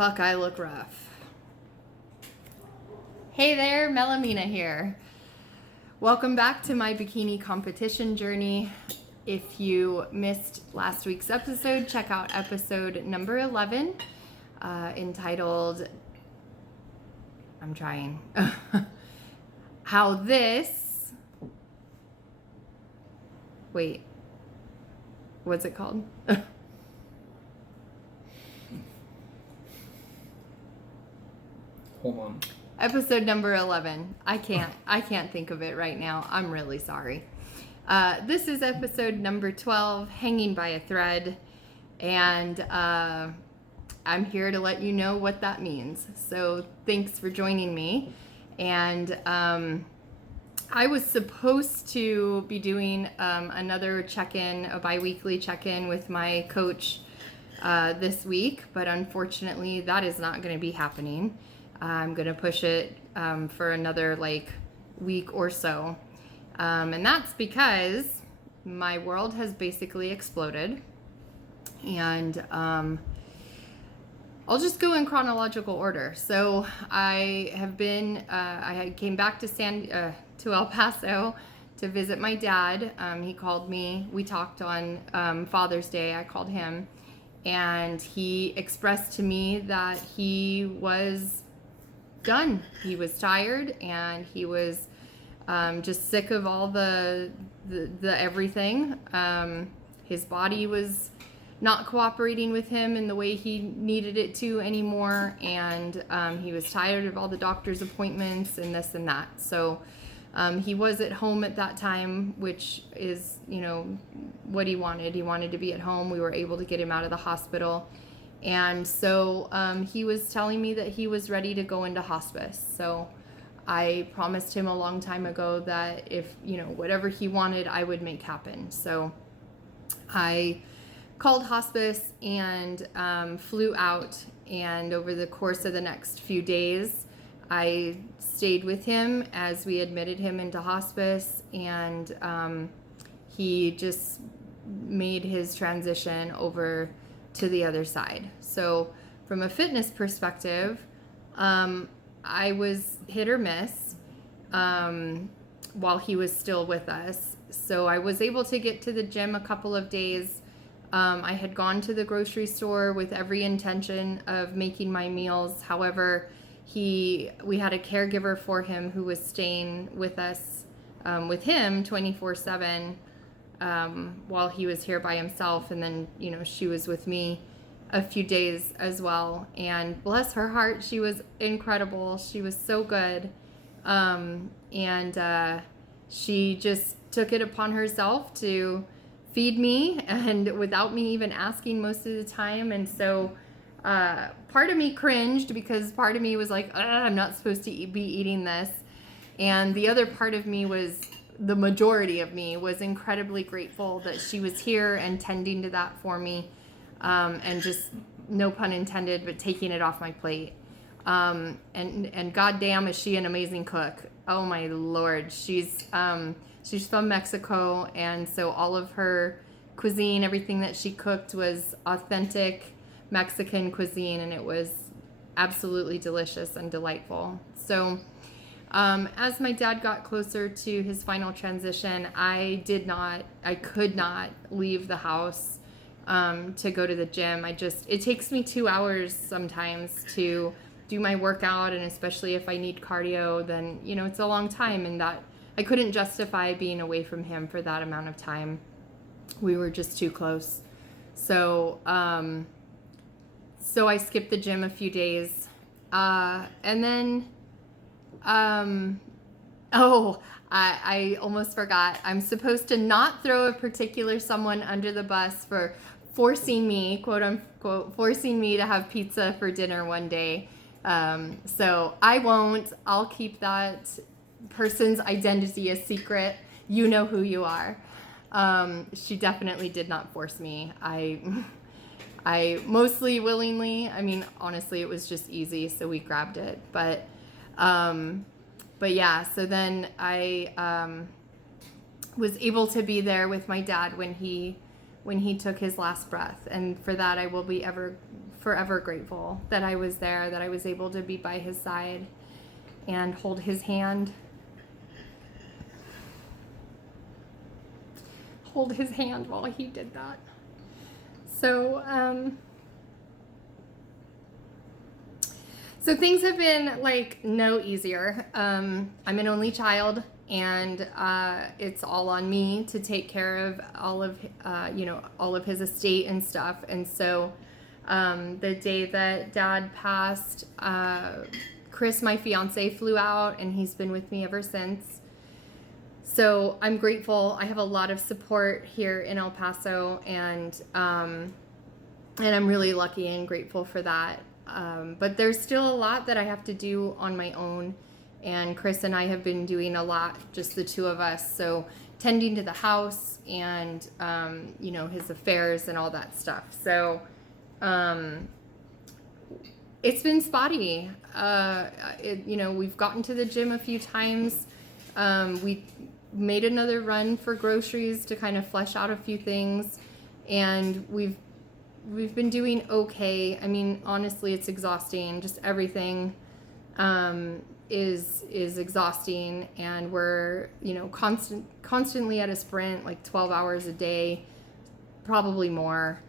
Fuck, I look rough. Hey there, Melamina here. Welcome back to my bikini competition journey. If you missed last week's episode, check out episode number 11, entitled, I'm trying, How This, wait, what's it called? Hold on. Episode number 11. I can't think of it right now. I'm really sorry. This is episode number 12, Hanging by a Thread. And I'm here to let you know what that means. So thanks for joining me. And I was supposed to be doing another check-in, a bi-weekly check-in with my coach this week. But unfortunately, that is not going to be happening. I'm going to push it for another week or so. And that's because my world has basically exploded. And I'll just go in chronological order. So I have been, I came back to El Paso to visit my dad. He called me. We talked on Father's Day. I called him. And he expressed to me that he was done. He was tired and he was just sick of all the everything. His body was not cooperating with him in the way he needed it to anymore, and he was tired of all the doctor's appointments and this and that. So he was at home at that time, which is, what he wanted. He wanted to be at home. We were able to get him out of the hospital. And so he was telling me that he was ready to go into hospice. So I promised him a long time ago that if, whatever he wanted, I would make happen. So I called hospice and flew out. And over the course of the next few days, I stayed with him as we admitted him into hospice. And he just made his transition over to the other side. So from a fitness perspective, I was hit or miss while he was still with us. So I was able to get to the gym a couple of days. I had gone to the grocery store with every intention of making my meals. However, we had a caregiver for him who was staying with us, with him 24/7. While he was here by himself, and then she was with me a few days as well, and bless her heart, she was incredible. She was so good, and she just took it upon herself to feed me, and without me even asking most of the time. And so part of me cringed because part of me was like, I'm not supposed to be eating this, and the other part of me was, the majority of me was incredibly grateful that she was here and tending to that for me, and just, no pun intended, but taking it off my plate. And goddamn, is she an amazing cook. Oh my Lord. She's from Mexico, and so all of her cuisine, everything that she cooked was authentic Mexican cuisine, and it was absolutely delicious and delightful. So as my dad got closer to his final transition, I could not leave the house to go to the gym. It takes me 2 hours sometimes to do my workout, and especially if I need cardio, then, it's a long time, and that I couldn't justify being away from him for that amount of time. We were just too close. So, so I skipped the gym a few days, and then I almost forgot. I'm supposed to not throw a particular someone under the bus for forcing me, quote unquote, forcing me to have pizza for dinner one day. So I won't. I'll keep that person's identity a secret. You know who you are. She definitely did not force me. I mostly willingly, honestly, it was just easy, so we grabbed it. But yeah, so then I was able to be there with my dad when he took his last breath, and for that I will be ever forever grateful that I was there, that I was able to be by his side and hold his hand. Hold his hand while he did that. So, so things have been like no easier. I'm an only child, and it's all on me to take care of all of all of his estate and stuff. And so the day that Dad passed, Chris, my fiance, flew out, and he's been with me ever since. So I'm grateful. I have a lot of support here in El Paso, and I'm really lucky and grateful for that. But there's still a lot that I have to do on my own, and Chris and I have been doing a lot, just the two of us. So tending to the house and his affairs and all that stuff. So it's been spotty. We've gotten to the gym a few times. We made another run for groceries to kind of flesh out a few things, and we've been doing okay. I mean, honestly, it's exhausting. Just everything is exhausting, and we're constantly at a sprint, like 12 hours a day, probably more.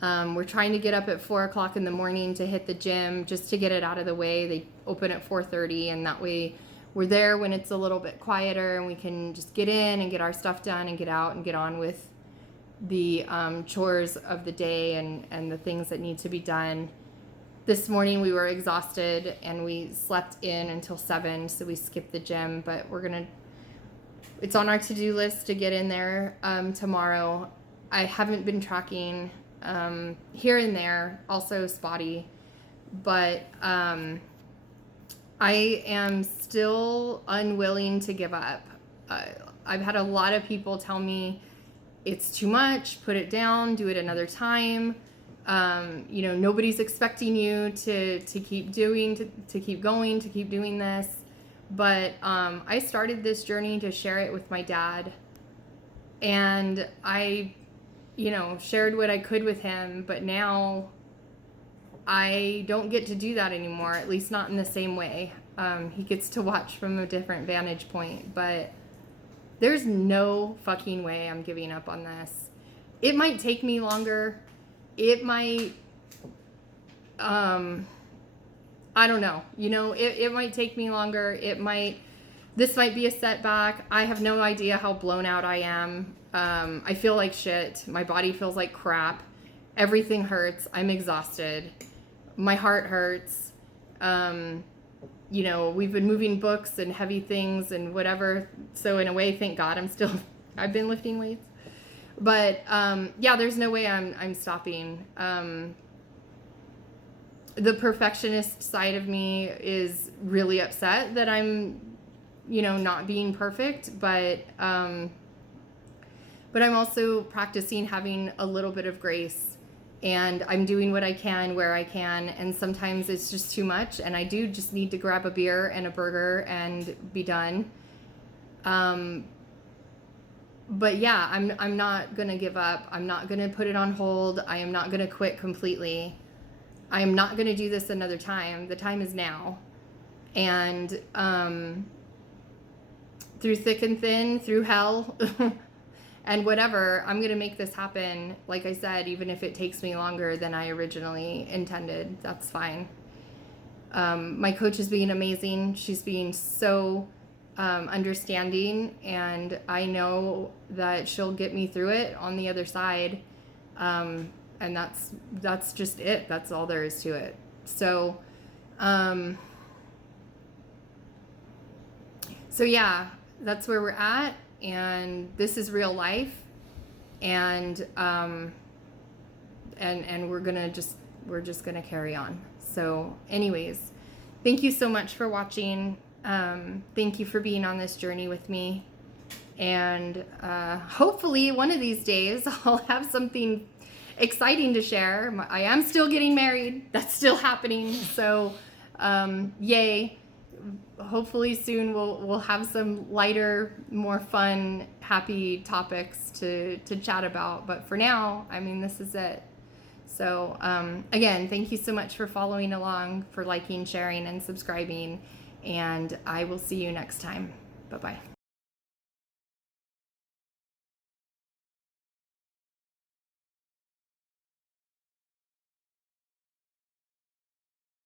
We're trying to get up at 4 o'clock in the morning to hit the gym just to get it out of the way. They open at 4:30, and that way we're there when it's a little bit quieter, and we can just get in and get our stuff done and get out and get on with the chores of the day and the things that need to be done. This morning we were exhausted, and we slept in until 7, so we skipped the gym, but it's on our to-do list to get in there tomorrow. I haven't been tracking here and there, also spotty, but I am still unwilling to give up. I've had a lot of people tell me it's too much, put it down, do it another time. Nobody's expecting you to keep doing, to keep going, to keep doing this. But I started this journey to share it with my dad, and I, shared what I could with him, but now I don't get to do that anymore, at least not in the same way. He gets to watch from a different vantage point, but there's no fucking way I'm giving up on this. It might take me longer. It might, I don't know. It might take me longer. This might be a setback. I have no idea how blown out I am. I feel like shit. My body feels like crap. Everything hurts. I'm exhausted. My heart hurts. We've been moving books and heavy things and whatever. So in a way, thank God I've been lifting weights. But there's no way I'm stopping. The perfectionist side of me is really upset that I'm, not being perfect, but I'm also practicing having a little bit of grace. And I'm doing what I can where I can, and sometimes it's just too much, and I do just need to grab a beer and a burger and be done. But yeah, I'm not gonna give up. I'm not gonna put it on hold. I am not gonna quit completely. I am not gonna do this another time. The time is now. And through thick and thin, through hell, and whatever, I'm going to make this happen. Like I said, even if it takes me longer than I originally intended, that's fine. My coach is being amazing. She's being so understanding, and I know that she'll get me through it on the other side. And that's just it. That's all there is to it. So, yeah, that's where we're at. And this is real life, and we're just gonna carry on. So anyways, thank you so much for watching. Thank you for being on this journey with me, and hopefully one of these days I'll have something exciting to share. I am still getting married. That's still happening. So yay. Hopefully soon we'll have some lighter, more fun, happy topics to chat about. But for now, I mean, this is it. So again, thank you so much for following along, for liking, sharing, and subscribing. And I will see you next time. Bye-bye.